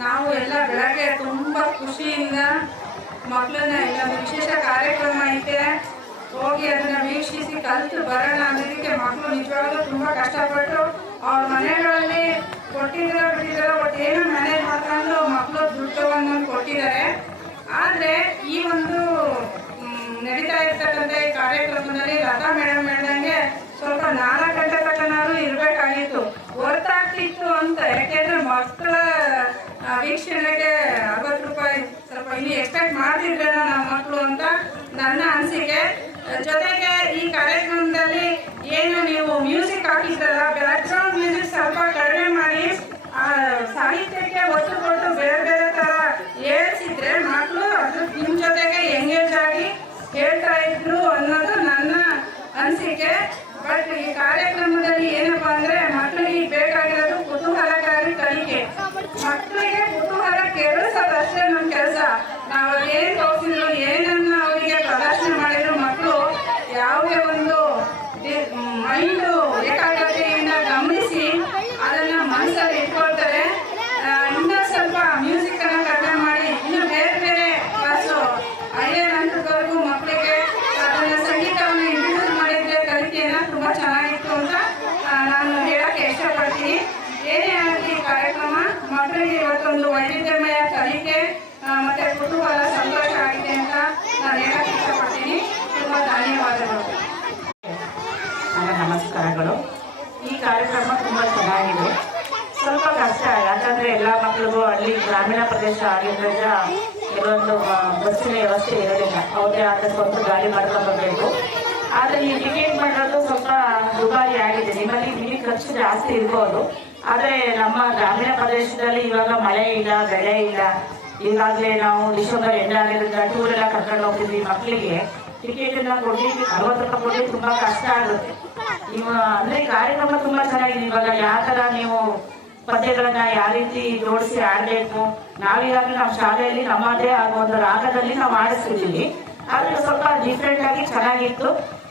ನಾವು ಎಲ್ಲ ಬೆಳಗ್ಗೆ ತುಂಬ ಖುಷಿಯಿಂದ ಮಕ್ಕಳನ್ನ ಎಲ್ಲ ವಿಶೇಷ ಕಾರ್ಯಕ್ರಮ ಐತೆ. ಹೋಗಿ ಅದನ್ನ ವೀಕ್ಷಿಸಿ ಕಲಿತು ಬರೋಣ ಅನ್ನೋದಕ್ಕೆ ಮಕ್ಕಳು ನಿಜವಾಗ್ಲೂ ತುಂಬ ಕಷ್ಟಪಟ್ಟು ಅವ್ರ ಮನೆಗಳಲ್ಲಿ ಕೊಟ್ಟಿರೋ ಬಿಟ್ಟಿರೋ ಒಟ್ಟು ಏನು ಮನೆ ಹಾಕೊಂಡು ಮಕ್ಕಳು ದುಡ್ಡವನ್ನು ಕೊಟ್ಟಿದ್ದಾರೆ. ಆದರೆ ಈ ಒಂದು ನಡೀತಾ ಇರ್ತಕ್ಕಂಥ ಈ ಕಾರ್ಯಕ್ರಮದಲ್ಲಿ ಲತಾ ಮೇಡಮ್ ಹೇಳ್ದಂಗೆ ಸ್ವಲ್ಪ ನಾಲ್ಕು ಗಂಟೆ ತನಕನಾದ್ರು ಇರಬೇಕಾಗಿತ್ತು ಹೊರತಾಗ್ತಿತ್ತು ಅಂತ ಯಾಕೆಂದ್ರೆ ಮಕ್ಕಳ ಆ, ವೀಕ್ಷಣೆಗೆ ಅರವತ್ತು ರೂಪಾಯಿ ಸ್ವಲ್ಪ ಇನ್ನು ಎಕ್ಸ್ಪೆಕ್ಟ್ ಮಾಡ್ತಿದ್ರೇನೋ ನಮ್ಮ ಮಕ್ಕಳು ಅಂತ ನನ್ನ ಅನಿಸಿಕೆ. ಜೊತೆಗೆ ಈ ಕಾರ್ಯಕ್ರಮದಲ್ಲಿ ಏನು ನೀವು ಮ್ಯೂಸಿಕ್ ಹಾಕಿದ್ರಲ್ಲ ಬ್ಯಾಕ್ಗ್ರೌಂಡ್ ಮ್ಯೂಸಿಕ್ ಸ್ವಲ್ಪ ಕಡಿಮೆ ಮಾಡಿ ಸಾಹಿತ್ಯಕ್ಕೆ ಒತ್ತು ಕೊಟ್ಟು ಬೇರೆ ಬೇರೆ ಥರ ಹೇಳ್ತಿದ್ರೆ ಮಕ್ಕಳು ಅದ್ರ ನಿಮ್ಮ ಜೊತೆಗೆ ಎಂಗೇಜ್ ಆಗಿ ಹೇಳ್ತಾ ಇದ್ರು ಅನ್ನೋದು ನನ್ನ ಅನಿಸಿಕೆ. ಬಟ್ ಈ ಕಾರ್ಯಕ್ರಮದಲ್ಲಿ ಏನಪ್ಪಾ ಅಂದ್ರೆ ಮಕ್ಕಳಿಗೆ ಬೇಕಾಗಿರೋದು ಕುತೂಹಲಕಾರಿ ಕಲಿಕೆ. ಮಕ್ಕಳಿಗೆ ಕುತೂಹಲ ಕೆರಳಿಸೋದಷ್ಟೇ ನಮ್ಮ ಕೆಲಸ ನಾವು ಏನ್ ತೋರಿಸಿದ್ರು ಏನನ್ನ ಅವರಿಗೆ ಪ್ರದರ್ಶನ ಮಾಡಿದ್ರು ಮಕ್ಕಳು ಯಾವುದೇ ಒಂದು ಮೈಂಡು ಏಕಾಗ್ರತೆಯಿಂದ ಗಮನಿಸಿ ಅದನ್ನ ಮನಸ್ಸಲ್ಲಿ ಇಟ್ಕೊಳ್ತಾರೆ ಆ, ಇನ್ನೂ ಸ್ವಲ್ಪ ಮ್ಯೂಸಿಕ್ ಅನ್ನ ಕಡಿಮೆ ಮಾಡಿ ಇನ್ನು ಬೇರೆ ಬೇರೆ ಕ್ಲಾಸು ಐದನೇ ಹಂತದವರೆಗೂ ಮಕ್ಕಳಿಗೆ ಅದನ್ನ ಸಂಗೀತವನ್ನು ಇಂಟ್ರೊಡ್ಯೂಸ್ ಮಾಡಿದ್ರೆ ಕಲಿಕೆಯನ್ನ ತುಂಬಾ ಚೆನ್ನಾಗಿತ್ತು ಅಂತ ಆ, ನಾನು ಹೇಳಕ್ಕೆ ಇಷ್ಟಪಡ್ತೀನಿ ಏನೇ ಆಗಲಿ ಈ ಕಾರ್ಯಕ್ರಮ. ಮಕ್ಕಳಿಗೆ ಇವತ್ತೊಂದು ವೈವಿಧ್ಯಮಯ ಕಲಿಕೆ ಮತ್ತೆ ಕುತೂಹಲ, ಸಂತೋಷ ಆಗಿದೆ ಅಂತ ನಾನು ಹೇಳಕ್ಕೆ ಇಷ್ಟಪಡ್ತೀನಿ. ತುಂಬಾ ಧನ್ಯವಾದಗಳು. ನಮಸ್ಕಾರಗಳು. ಈ ಕಾರ್ಯಕ್ರಮ ತುಂಬ ಚೆನ್ನಾಗಿದೆ. ಸ್ವಲ್ಪ ಕಷ್ಟ ಯಾಕಂದರೆ ಎಲ್ಲ ಮಕ್ಕಳಿಗೂ ಅಲ್ಲಿ ಗ್ರಾಮೀಣ ಪ್ರದೇಶ ಆಗಿದ್ದರಿಂದ ಕೆಲವೊಂದು ಬಸ್ಸಿನ ವ್ಯವಸ್ಥೆ ಇರೋದಿಲ್ಲ. ಅವ್ರದೇ ಆದ ಸ್ವಂತ ಗಾಡಿ ಮಾಡ್ಕೊಂಡು ಆದರೆ ಈ ಟಿಕೆಟ್ ಮಾಡೋದು ಸ್ವಲ್ಪ ದುಬಾರಿ ಆಗಿದೆ. ನಿಮ್ಮಲ್ಲಿ ಇಲ್ಲಿ ಖರ್ಚು ಜಾಸ್ತಿ ಇರ್ಬೋದು. ಆದರೆ ನಮ್ಮ ಗ್ರಾಮೀಣ ಪ್ರದೇಶದಲ್ಲಿ ಇವಾಗ ಮಳೆ ಇಲ್ಲ, ಬೆಳೆ ಇಲ್ಲ. ಈಗಾಗಲೇ ನಾವು ಡಿಸೆಂಬರ್ ಎಂಡ್ ಆಗಿರೋದ್ರಿಂದ ಟೂರ್ ಎಲ್ಲ ಕರ್ಕೊಂಡು ಹೋಗ್ತಿದ್ವಿ ಮಕ್ಕಳಿಗೆ ಟಿಕೆಟ್ ಎಲ್ಲ ಕೊಡ್ಲಿಕ್ಕೆ ಅರವತ್ತು ರೂಪಾಯಿ ಕೊಡ್ಲಿಕ್ಕೆ ತುಂಬಾ ಕಷ್ಟ ಆಗುತ್ತೆ. ನೀವು, ಅಂದ್ರೆ ಕಾರ್ಯಕ್ರಮ ತುಂಬಾ ಚೆನ್ನಾಗಿದೆ. ಇವಾಗ ಯಾವ ತರ ನೀವು ಪದ್ಯಗಳನ್ನ ಯಾವ ರೀತಿ ಜೋಡಿಸಿ ಆಡಬೇಕು ನಾವೀಗಾಗಲೇ ನಮ್ಮ ಶಾಲೆಯಲ್ಲಿ ನಮ್ಮದೇ ಆದ ಒಂದು ರಾಗದಲ್ಲಿ ನಾವು ಆಡಿಸ್ತಿದ್ದೀವಿ ಆದ್ರೆ ಸ್ವಲ್ಪ ಡಿಫ್ರೆಂಟ್ ಆಗಿ ಚೆನ್ನಾಗಿತ್ತು.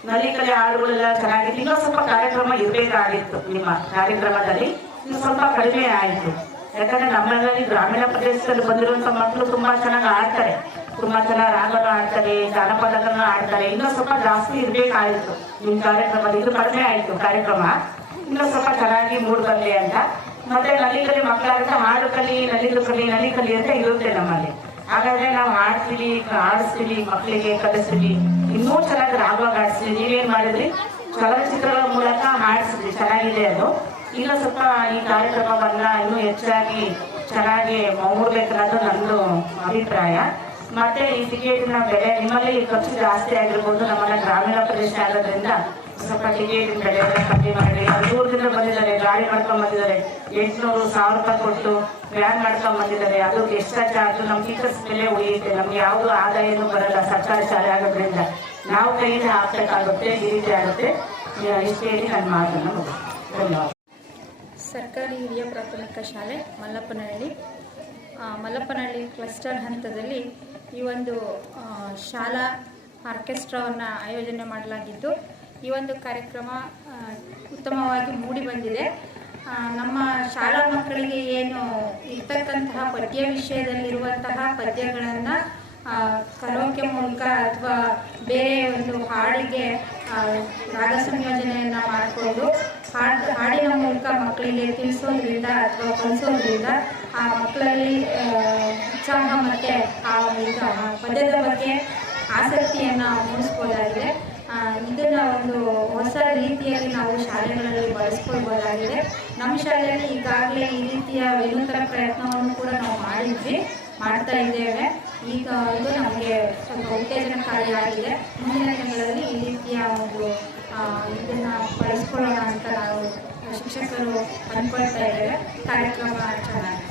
ನಲಿಕಲೆ ಹಾಡುಗಳೆಲ್ಲ ಚೆನ್ನಾಗಿತ್ತು. ಇನ್ನೂ ಸ್ವಲ್ಪ ಕಾರ್ಯಕ್ರಮ ಇರಬೇಕಾಗಿತ್ತು ನಿಮ್ಮ ಕಾರ್ಯಕ್ರಮದಲ್ಲಿ. ಇದು ಸ್ವಲ್ಪ ಕಡಿಮೆ ಆಯಿತು. ಯಾಕಂದ್ರೆ ನಮ್ಮಲ್ಲಿ ಗ್ರಾಮೀಣ ಪ್ರದೇಶದಲ್ಲಿ ಬಂದಿರುವಂತ ಮಕ್ಕಳು ತುಂಬಾ ಚೆನ್ನಾಗಿ ಆಡ್ತಾರೆ. ತುಂಬಾ ಚೆನ್ನಾಗಿ ರಾಗನ ಆಡ್ತಾರೆ, ಜಾನಪದಗಳನ್ನ ಆಡ್ತಾರೆ. ಇನ್ನೂ ಸ್ವಲ್ಪ ಜಾಸ್ತಿ ಇರ್ಬೇಕಾಯ್ತು ನಿಮ್ ಕಾರ್ಯಕ್ರಮದಲ್ಲಿ. ಇದು ಕಡಿಮೆ ಆಯ್ತು ಕಾರ್ಯಕ್ರಮ. ಇನ್ನೂ ಸ್ವಲ್ಪ ಚೆನ್ನಾಗಿ ಮೂಡ್ ಬರ್ಲಿ ಅಂತ. ಮತ್ತೆ ನಲಿಕಲಿ ಮಕ್ಕಳಾಗುತ್ತೆ ಹಾಡು ಕಲಿ ನಲಿದು ಕಲಿ ನಲಿ ಕಲಿ ಅಂತ ಇರುತ್ತೆ ನಮ್ಮಲ್ಲಿ. ಹಾಗಾದ್ರೆ ನಾವು ಆಡ್ತೀವಿ, ಆಡಿಸ್ತೀವಿ, ಮಕ್ಕಳಿಗೆ ಕಲಿಸ್ತೀವಿ. ಇನ್ನೂ ಚೆನ್ನಾಗಿ ರಾಗವಾಗಿ ಆಡಿಸ್ತೀವಿ. ನೀವೇನ್ ಮಾಡಿದ್ರಿ? ಚಲನಚಿತ್ರಗಳ ಮೂಲಕ ಹಾಡಿಸಿದ್ರಿ. ಚೆನ್ನಾಗಿದೆ ಅದು. ಈಗ ಸ್ವಲ್ಪ ಈ ಕಾರ್ಯಕ್ರಮವನ್ನ ಇನ್ನೂ ಹೆಚ್ಚಾಗಿ ಚೆನ್ನಾಗಿ ಮೂಡ್ಬೇಕನ್ನೋದು ನಂದು ಅಭಿಪ್ರಾಯ. ಮತ್ತೆ ಈ ಟಿಕೆಟಿನ ಬೆಲೆ ನಿಮ್ಮಲ್ಲಿ ಖರ್ಚು ಜಾಸ್ತಿ ಆಗಿರ್ಬೋದು, ನಮ್ಮನ್ನ ಗ್ರಾಮೀಣ ಪ್ರದೇಶ ಆಗೋದ್ರಿಂದ ಸ್ವಲ್ಪ ಟಿಕೆಟಿನ ಬೆಲೆ ಕಮ್ಮಿ ಮಾಡಿ ದೂರದಿಂದ ಬಂದಿದ್ದಾರೆ, ಗಾಡಿ ಮಾಡ್ಕೊಂಡ್ ಬಂದಿದ್ದಾರೆ, ಎಂಟ್ನೂರು ಸಾವಿರ ರೂಪಾಯಿ ಕೊಟ್ಟು ವ್ಯಾನ್ ಮಾಡ್ಕೊಂಡ್ ಬಂದಿದ್ದಾರೆ. ಅದು ಎಕ್ಸ್ಟ್ರಾ ಚಾರ್ಜ್ ನಮ್ಮ ಟೀಚರ್ಸ್ ಬೆಲೆ ಉಳಿಯುತ್ತೆ. ನಮ್ಗೆ ಯಾವುದು ಆದಾಯನೂ ಬರಲ್ಲ, ಸರ್ಕಾರಿ ಶಾಲೆ ಆಗೋದ್ರಿಂದ. ನಾವು ಕೈಯಿಂದ ಹಾಕ್ಬೇಕಾಗುತ್ತೆ ಈ ರೀತಿ ಆಗುತ್ತೆ. ಈ ಹೇಳಿ ನನ್ನ ಮಾತನ್ನು ಧನ್ಯವಾದ. ಸರ್ಕಾರಿ ಹಿರಿಯ ಪ್ರಾಥಮಿಕ ಶಾಲೆ ಮಲ್ಲಪ್ಪನಹಳ್ಳಿ. ಮಲ್ಲಪ್ಪನಹಳ್ಳಿ ಕ್ಲಸ್ಟರ್ ಹಂತದಲ್ಲಿ ಈ ಒಂದು ಶಾಲಾ ಆರ್ಕೆಸ್ಟ್ರಾವನ್ನು ಆಯೋಜನೆ ಮಾಡಲಾಗಿದ್ದು, ಈ ಒಂದು ಕಾರ್ಯಕ್ರಮ ಉತ್ತಮವಾಗಿ ಮೂಡಿ ಬಂದಿದೆ. ನಮ್ಮ ಶಾಲಾ ಮಕ್ಕಳಿಗೆ ಏನು ಇರ್ತಕ್ಕಂತಹ ಪದ್ಯ ವಿಷಯದಲ್ಲಿರುವಂತಹ ಪದ್ಯಗಳನ್ನು ಕರೋಕೆ ಮೂಲಕ ಅಥವಾ ಬೇರೆ ಒಂದು ಹಾಡಿಗೆ ರಾಗ ಮಾಡಿಕೊಂಡು ಹಾಡು, ಹಾಡಿನ ಮೂಲಕ ಮಕ್ಕಳಿಗೆ ತಿಳಿಸೋದ್ರಿಂದ ಅಥವಾ ಕಲಿಸೋದ್ರಿಂದ ಆ ಮಕ್ಕಳಲ್ಲಿ ಉತ್ಸಾಹ ಮತ್ತು ಆ ಇದು ಪದ್ಯದ ಬಗ್ಗೆ ಆಸಕ್ತಿಯನ್ನು ಮೂಡಿಸ್ಬೋದಾಗಿದೆ. ಇದನ್ನು ಒಂದು ಹೊಸ ರೀತಿಯಲ್ಲಿ ನಾವು ಶಾಲೆಗಳಲ್ಲಿ ಬಳಸ್ಕೊಳ್ಬೋದಾಗಿದೆ. ನಮ್ಮ ಶಾಲೆಯಲ್ಲಿ ಈಗಾಗಲೇ ಈ ರೀತಿಯ ವಿನೂತನ ಪ್ರಯತ್ನವನ್ನು ಕೂಡ ನಾವು ಮಾಡಿದ್ವಿ, ಮಾಡ್ತಾ ಇದ್ದೇವೆ. ಈಗ ಇದು ನಮಗೆ ಸ್ವಲ್ಪ ಉತ್ತೇಜನಕಾರಿಯಾಗಿದೆ. ಮುಂದಿನ ದಿನಗಳಲ್ಲಿ ಈ ರೀತಿಯ ಒಂದು ಇದನ್ನ ಬಳಸ್ಕೊಳ್ಳೋಣ ಅಂತ ನಾವು ಶಿಕ್ಷಕರು ಅಂದ್ಕೊಳ್ತಾ ಇದ್ದಾರೆ. ಕಾರ್ಯಕ್ರಮ ಚೆನ್ನಾಗಿ